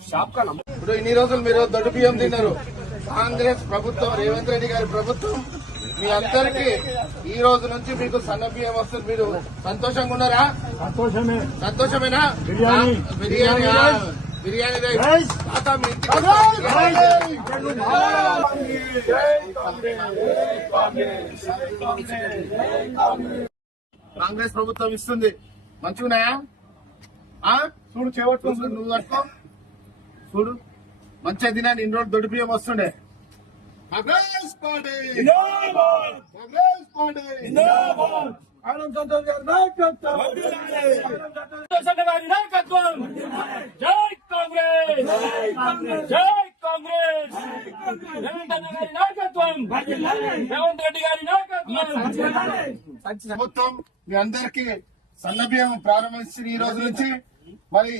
ఇప్పుడు ఇన్ని రోజులు మీరు దొడ్డు బియ్యం తిన్నారు. కాంగ్రెస్ ప్రభుత్వం, రేవంత్ రెడ్డి గారి ప్రభుత్వం మీ అందరికీ ఈ రోజు నుంచి మీకు సన్న బియ్యం వస్తుంది. మీరు సంతోషంగా ఉన్నారా? సంతోషమేనా? బిర్యానీ రైస్ తాత మీ ఇంటికి కాంగ్రెస్ ప్రభుత్వం ఇస్తుంది. మంచిగున్నాయా? చూడు చేపట్టు, నువ్వు పట్టుకో చూడు. మంచిగా తినాను. ఇన్ని రోజులు దొడ్డు బియ్యం వస్తుండే. కాంగ్రెస్ పార్టీ సంతోష్ గారి నాయకత్వం. జై కాంగ్రెస్, జై కాంగ్రెస్. రేవంత్ అన్న గారి నాయకత్వం, రేవంత్ రెడ్డి గారి నాయకత్వం. ప్రభుత్వం మీ అందరికీ సన్న బియ్యం ప్రారంభించిన ఈ రోజు నుంచి మరి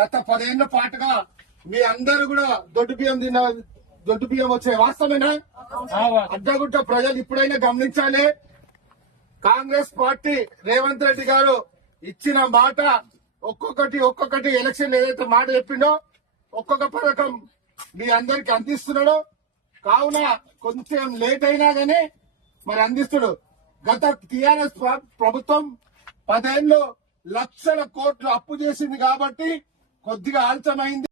గత 10 ఏళ్ల పాటుగా మీ అందరూ కూడా దొడ్డు బియ్యం వచ్చే వాస్తవమేనా? అడ్డగుట్ట ప్రజలు ఇప్పుడైనా గమనించాలి. కాంగ్రెస్ పార్టీ రేవంత్ రెడ్డి గారు ఇచ్చిన మాట ఒక్కొక్కటి ఎలక్షన్ ఏదైతే మాట చెప్పిండో ఒక్కొక్క పథకం మీ అందరికి అందిస్తున్నాడో, కావున కొంచెం లేట్ అయినా గానీ మరి అందిస్తుడు. గత టీఆర్ఎస్ ప్రభుత్వం 10 ఏళ్ళు లక్షల కోట్లు అప్పు చేసింది కాబట్టి కొద్దిగా ఆలస్యమైంది.